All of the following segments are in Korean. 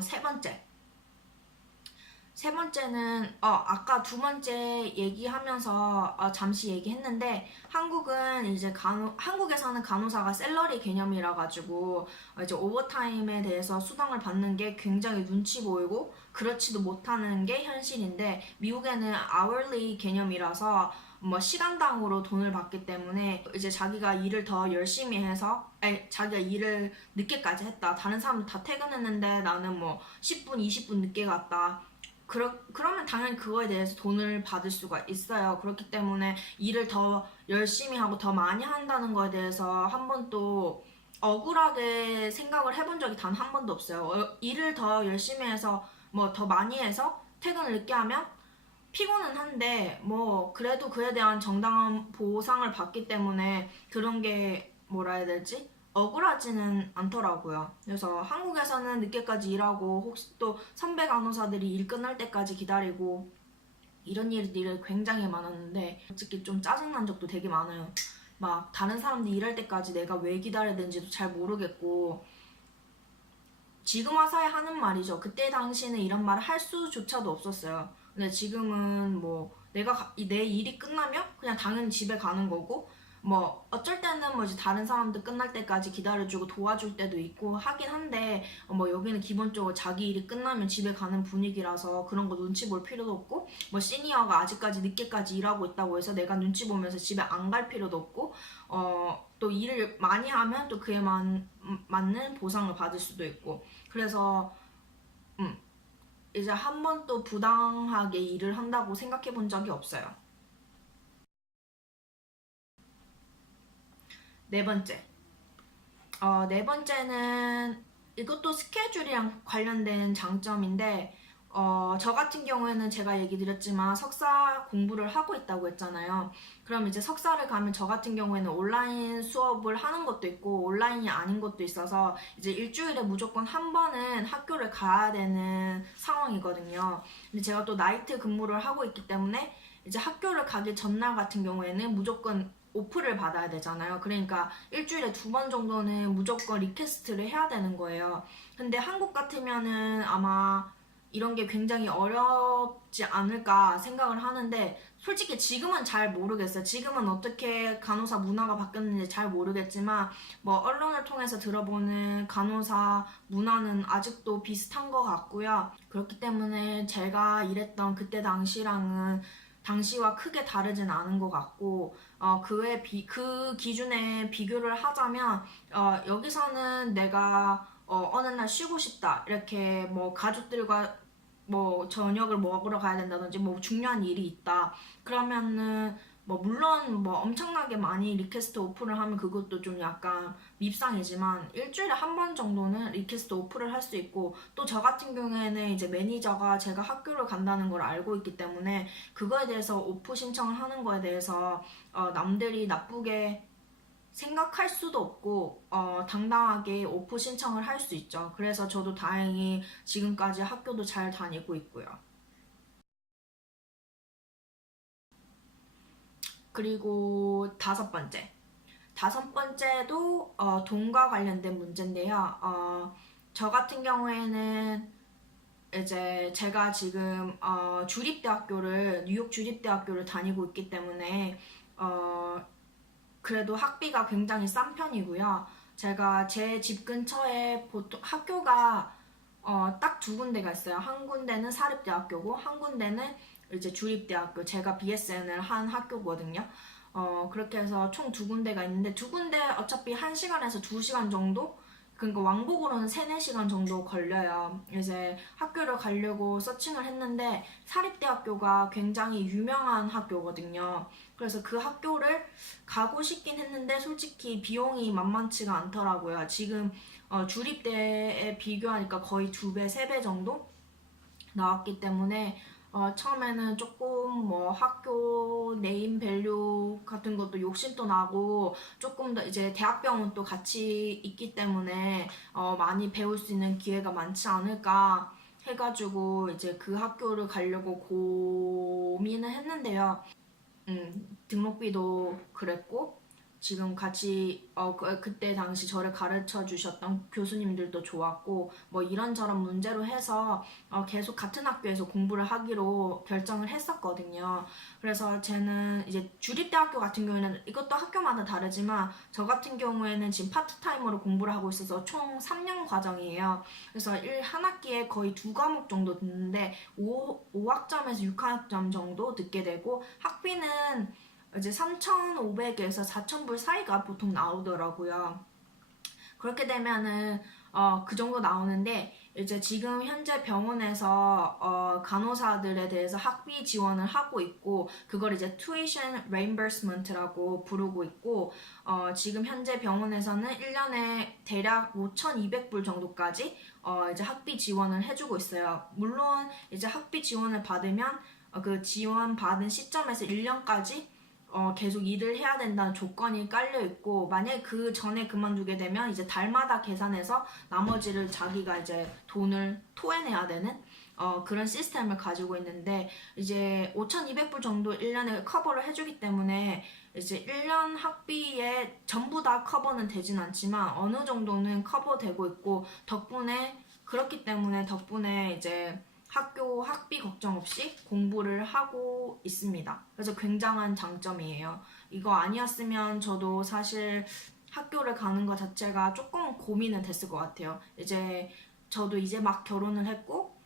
세 번째는 아까 두 번째 얘기하면서 잠시 얘기했는데, 한국은 이제 한국에서는 간호사가 샐러리 개념이라 가지고 이제 오버타임에 대해서 수당을 받는 게 굉장히 눈치 보이고 그렇지도 못하는 게 현실인데, 미국에는 hourly 개념이라서 뭐 시간당으로 돈을 받기 때문에 이제 자기가 일을 더 열심히 해서, 자기가 일을 늦게까지 했다, 다른 사람들 다 퇴근했는데 나는 뭐 10분 20분 늦게 갔다, 그러면 당연히 그거에 대해서 돈을 받을 수가 있어요. 그렇기 때문에 일을 더 열심히 하고 더 많이 한다는 거에 대해서 한 번도 억울하게 생각을 해본 적이 단 한 번도 없어요. 일을 더 열심히 해서 뭐 더 많이 해서 퇴근을 늦게 하면 피곤은 한데, 뭐 그래도 그에 대한 정당한 보상을 받기 때문에 그런 게 뭐라 해야 되지? 억울하지는 않더라고요. 그래서 한국에서는 늦게까지 일하고, 혹시 또 선배 간호사들이 일 끝날 때까지 기다리고, 이런 일들이 굉장히 많았는데 솔직히 좀 짜증난 적도 되게 많아요. 막 다른 사람들이 일할 때까지 내가 왜 기다려야 되는지도 잘 모르겠고, 지금 와서야 하는 말이죠. 그때 당시에는 이런 말을 할 수조차도 없었어요. 근데 지금은 뭐 내 일이 끝나면 그냥 당연히 집에 가는 거고, 뭐 어쩔 때는 뭐 이제 다른 사람들 끝날 때까지 기다려주고 도와줄 때도 있고 하긴 한데, 뭐 여기는 기본적으로 자기 일이 끝나면 집에 가는 분위기라서 그런 거 눈치 볼 필요도 없고, 뭐 시니어가 아직까지 늦게까지 일하고 있다고 해서 내가 눈치 보면서 집에 안 갈 필요도 없고, 또 일을 많이 하면 또 그에 맞는 보상을 받을 수도 있고. 그래서 이제 한 번도 부당하게 일을 한다고 생각해 본 적이 없어요. 네 번째. 네 번째는 이것도 스케줄이랑 관련된 장점인데, 저 같은 경우에는 제가 얘기 드렸지만 석사 공부를 하고 있다고 했잖아요. 그럼 이제 석사를 가면 저 같은 경우에는 온라인 수업을 하는 것도 있고 온라인이 아닌 것도 있어서 이제 일주일에 무조건 한 번은 학교를 가야 되는 상황이거든요. 근데 제가 또 나이트 근무를 하고 있기 때문에 이제 학교를 가기 전날 같은 경우에는 무조건 오프를 받아야 되잖아요. 그러니까 일주일에 두 번 정도는 무조건 리퀘스트를 해야 되는 거예요. 근데 한국 같으면은 아마 이런 게 굉장히 어렵지 않을까 생각을 하는데, 솔직히 지금은 잘 모르겠어요. 지금은 어떻게 간호사 문화가 바뀌었는지 잘 모르겠지만, 뭐 언론을 통해서 들어보는 간호사 문화는 아직도 비슷한 것 같고요. 그렇기 때문에 제가 일했던 그때 당시와 크게 다르진 않은 것 같고, 그 기준에 비교를 하자면, 여기서는 내가 어느 날 쉬고 싶다, 이렇게 뭐 가족들과 뭐 저녁을 먹으러 가야 된다든지 뭐 중요한 일이 있다, 그러면은 뭐 물론 뭐 엄청나게 많이 리퀘스트 오픈을 하면 그것도 좀 약간 밉상이지만, 일주일에 한 번 정도는 리퀘스트 오픈을 할 수 있고, 또 저 같은 경우에는 이제 매니저가 제가 학교를 간다는 걸 알고 있기 때문에 그거에 대해서 오프 신청을 하는 거에 대해서 남들이 나쁘게 생각할 수도 없고, 당당하게 오프 신청을 할 수 있죠. 그래서 저도 다행히 지금까지 학교도 잘 다니고 있고요. 그리고 다섯 번째도 돈과 관련된 문제인데요. 저 같은 경우에는 이제 제가 지금 뉴욕 주립대학교를 다니고 있기 때문에 그래도 학비가 굉장히 싼 편이고요. 제가 제 집 근처에 보통 학교가 딱 두 군데가 있어요. 한 군데는 사립대학교고 한 군데는 이제 주립대학교, 제가 BSN을 한 학교거든요. 그렇게 해서 총 두 군데가 있는데, 두 군데 어차피 1시간에서 2시간 정도? 그러니까 왕복으로는 3, 4시간 정도 걸려요. 이제 학교를 가려고 서칭을 했는데 사립대학교가 굉장히 유명한 학교거든요. 그래서 그 학교를 가고 싶긴 했는데 솔직히 비용이 만만치가 않더라고요. 지금 주립대에 비교하니까 거의 2배, 3배 정도 나왔기 때문에 처음에는 조금 뭐 학교 네임 밸류 같은 것도 욕심도 나고, 조금 더 이제 대학병원 또 같이 있기 때문에 많이 배울 수 있는 기회가 많지 않을까 해가지고 이제 그 학교를 가려고 고민을 했는데요. 등록비도 그랬고, 지금 같이 그때 당시 저를 가르쳐 주셨던 교수님들도 좋았고 뭐 이런저런 문제로 해서 계속 같은 학교에서 공부를 하기로 결정을 했었거든요. 그래서 쟤는 이제 주립대학교 같은 경우에는 이것도 학교마다 다르지만 저 같은 경우에는 지금 파트타임으로 공부를 하고 있어서 총 3년 과정이에요. 그래서 한 학기에 거의 2과목 정도 듣는데 5학점에서 6학점 정도 듣게 되고 학비는 이제 3,500에서 4,000불 사이가 보통 나오더라고요. 그렇게 되면은 그 정도 나오는데 이제 지금 현재 병원에서 간호사들에 대해서 학비 지원을 하고 있고 그걸 이제 tuition reimbursement라고 부르고 있고 지금 현재 병원에서는 1년에 대략 5,200불 정도까지 이제 학비 지원을 해주고 있어요. 물론 이제 학비 지원을 받으면 그 지원 받은 시점에서 1년까지 계속 일을 해야 된다는 조건이 깔려 있고 만약에 그 전에 그만두게 되면 이제 달마다 계산해서 나머지를 자기가 이제 돈을 토해내야 되는 그런 시스템을 가지고 있는데 이제 5,200불 정도 1년에 커버를 해주기 때문에 이제 1년 학비에 전부 다 커버는 되진 않지만 어느 정도는 커버되고 있고 그렇기 때문에 덕분에 이제 학교 학비 걱정 없이 공부를 하고 있습니다. 그래서 굉장한 장점이에요. 이거 아니었으면 저도 사실 학교를 가는 것 자체가 조금 고민은 됐을 것 같아요. 저도 이제 막 결혼을 했고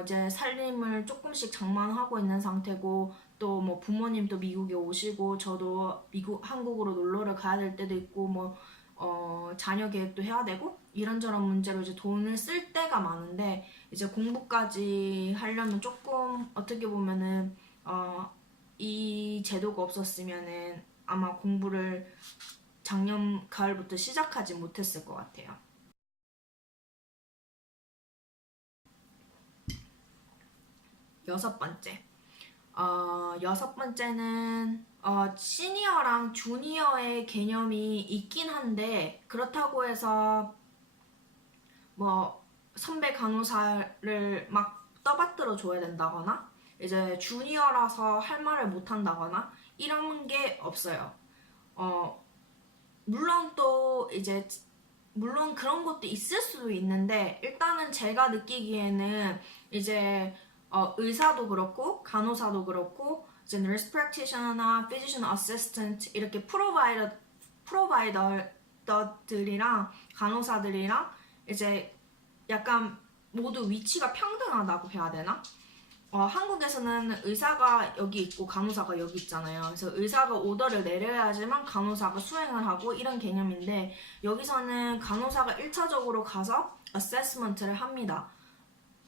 이제 살림을 조금씩 장만하고 있는 상태고 또 뭐 부모님도 미국에 오시고 저도 한국으로 놀러를 가야 될 때도 있고 뭐 자녀 계획도 해야 되고 이런저런 문제로 이제 돈을 쓸 때가 많은데 이제 공부까지 하려면 조금 어떻게 보면은 이 제도가 없었으면은 아마 공부를 작년 가을부터 시작하지 못했을 것 같아요. 여섯 번째는 시니어랑 주니어의 개념이 있긴 한데 그렇다고 해서 뭐 선배 간호사를 막 떠받들어 줘야 된다거나 이제 주니어라서 할 말을 못 한다거나 이런 게 없어요. 물론 또 이제 물론 그런 것도 있을 수도 있는데 일단은 제가 느끼기에는 이제 의사도 그렇고 간호사도 그렇고 이제 nurse practitioner나 physician assistant 이렇게 프로바이더들이랑 간호사들이랑 이제 약간 모두 위치가 평등하다고 해야 되나? 한국에서는 의사가 여기 있고 간호사가 여기 있잖아요. 그래서 의사가 오더를 내려야지만 간호사가 수행을 하고 이런 개념인데 여기서는 간호사가 1차적으로 가서 어세스먼트를 합니다.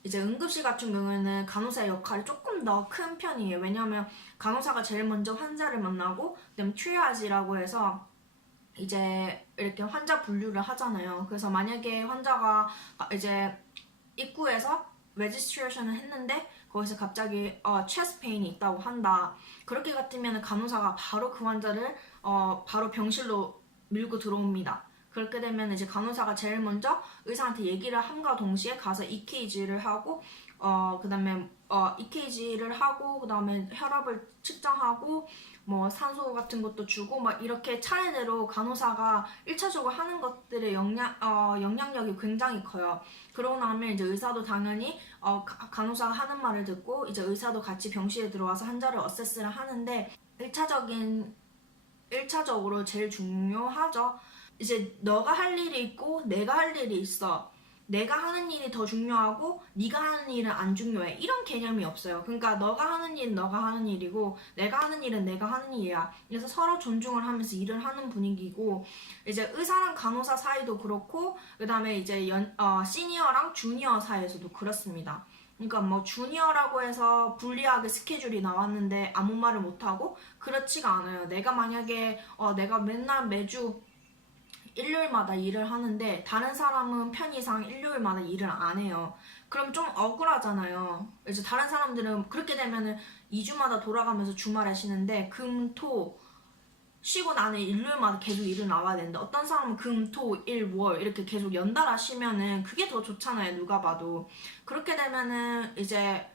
이제 응급실 같은 경우에는 간호사의 역할이 조금 더 큰 편이에요. 왜냐하면 간호사가 제일 먼저 환자를 만나고 그다음 트리아지라고 해서 이제 이렇게 환자 분류를 하잖아요. 그래서 만약에 환자가 이제 입구에서 레지스트레이션을 했는데 거기서 갑자기 체스트 페인이 있다고 한다. 그렇게 같으면 간호사가 바로 그 환자를 바로 병실로 밀고 들어옵니다. 그렇게 되면 이제 간호사가 제일 먼저 의사한테 얘기를 함과 동시에 가서 EKG를 하고 그다음에 EKG를 하고 그다음에 혈압을 측정하고 뭐 산소 같은 것도 주고 막 이렇게 차례대로 간호사가 1차적으로 하는 것들의 영향력이 굉장히 커요. 그러고 나면 이제 의사도 당연히 간호사가 하는 말을 듣고 이제 의사도 같이 병실에 들어와서 환자를 어세스를 하는데 1차적으로 제일 중요하죠. 이제 너가 할 일이 있고 내가 할 일이 있어. 내가 하는 일이 더 중요하고 네가 하는 일은 안 중요해. 이런 개념이 없어요. 그러니까 너가 하는 일은 너가 하는 일이고 내가 하는 일은 내가 하는 일이야. 그래서 서로 존중을 하면서 일을 하는 분위기고 이제 의사랑 간호사 사이도 그렇고 그 다음에 이제 시니어랑 주니어 사이에서도 그렇습니다. 그러니까 뭐 주니어라고 해서 불리하게 스케줄이 나왔는데 아무 말을 못하고 그렇지가 않아요. 내가 만약에 내가 맨날 매주 일요일마다 일을 하는데 다른 사람은 편의상 일요일마다 일을 안 해요. 그럼 좀 억울하잖아요. 이제 다른 사람들은 그렇게 되면은 2주마다 돌아가면서 주말에 쉬는데 금, 토 쉬고 나는 일요일마다 계속 일을 나와야 되는데 어떤 사람은 금, 토, 일, 월 이렇게 계속 연달아 쉬면은 그게 더 좋잖아요. 누가 봐도. 그렇게 되면은 이제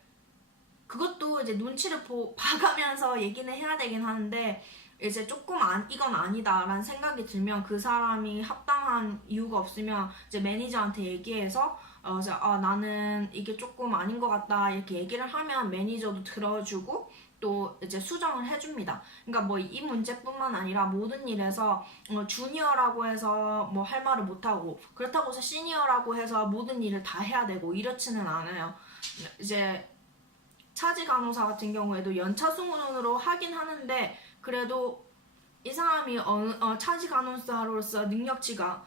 그것도 이제 눈치를 봐가면서 얘기는 해야 되긴 하는데 이제 조금 이건 아니다라는 생각이 들면 그 사람이 합당한 이유가 없으면 이제 매니저한테 얘기해서 이제 나는 이게 조금 아닌 것 같다 이렇게 얘기를 하면 매니저도 들어주고 또 이제 수정을 해줍니다. 그러니까 뭐 이 문제뿐만 아니라 모든 일에서 주니어라고 해서 뭐 할 말을 못하고 그렇다고 해서 시니어라고 해서 모든 일을 다 해야 되고 이렇지는 않아요. 이제 차지 간호사 같은 경우에도 연차수문으로 하긴 하는데 그래도 이 사람이 차지 간호사로서 능력치가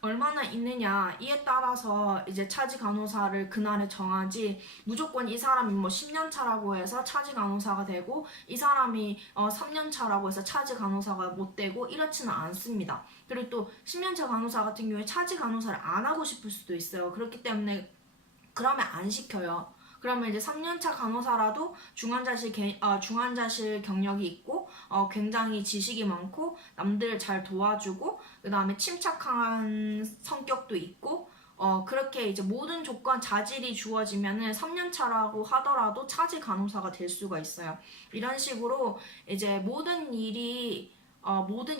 얼마나 있느냐 이에 따라서 이제 차지 간호사를 그날에 정하지 무조건 이 사람이 뭐 10년 차라고 해서 차지 간호사가 되고 이 사람이 3년 차라고 해서 차지 간호사가 못 되고 이렇지는 않습니다. 그리고 또 10년 차 간호사 같은 경우에 차지 간호사를 안 하고 싶을 수도 있어요. 그렇기 때문에 그러면 안 시켜요. 그러면 이제 3년차 간호사라도 중환자실 경력이 있고 굉장히 지식이 많고 남들을 잘 도와주고 그 다음에 침착한 성격도 있고 그렇게 이제 모든 조건 자질이 주어지면은 3년차라고 하더라도 차지 간호사가 될 수가 있어요. 이런 식으로 이제 모든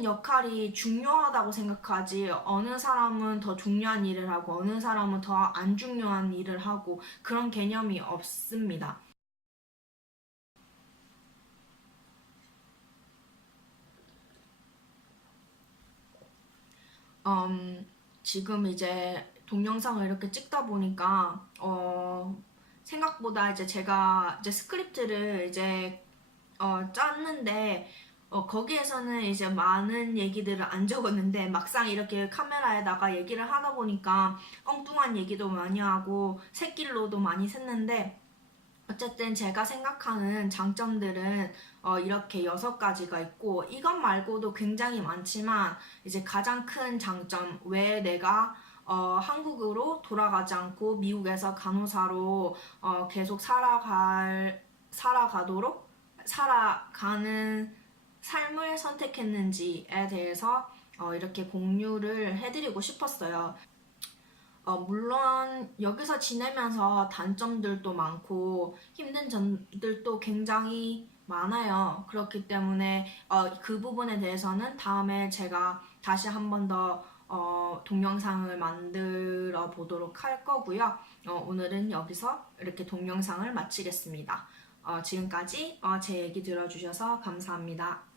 역할이 중요하다고 생각하지 어느 사람은 더 중요한 일을 하고 어느 사람은 더 안 중요한 일을 하고 그런 개념이 없습니다. 지금 이제 동영상을 이렇게 찍다 보니까 생각보다 이제 제가 이제 스크립트를 이제 짰는데 거기에서는 이제 많은 얘기들을 안 적었는데 막상 이렇게 카메라에다가 얘기를 하다 보니까 엉뚱한 얘기도 많이 하고 새길로도 많이 샜는데 어쨌든 제가 생각하는 장점들은 이렇게 6가지가 있고 이것 말고도 굉장히 많지만 이제 가장 큰 장점 왜 내가 한국으로 돌아가지 않고 미국에서 간호사로 계속 살아가는 삶을 선택했는지에 대해서 이렇게 공유를 해드리고 싶었어요. 물론 여기서 지내면서 단점들도 많고 힘든 점들도 굉장히 많아요. 그렇기 때문에 그 부분에 대해서는 다음에 제가 다시 한 번 더 동영상을 만들어 보도록 할 거고요. 오늘은 여기서 이렇게 동영상을 마치겠습니다. 지금까지 제 얘기 들어주셔서 감사합니다.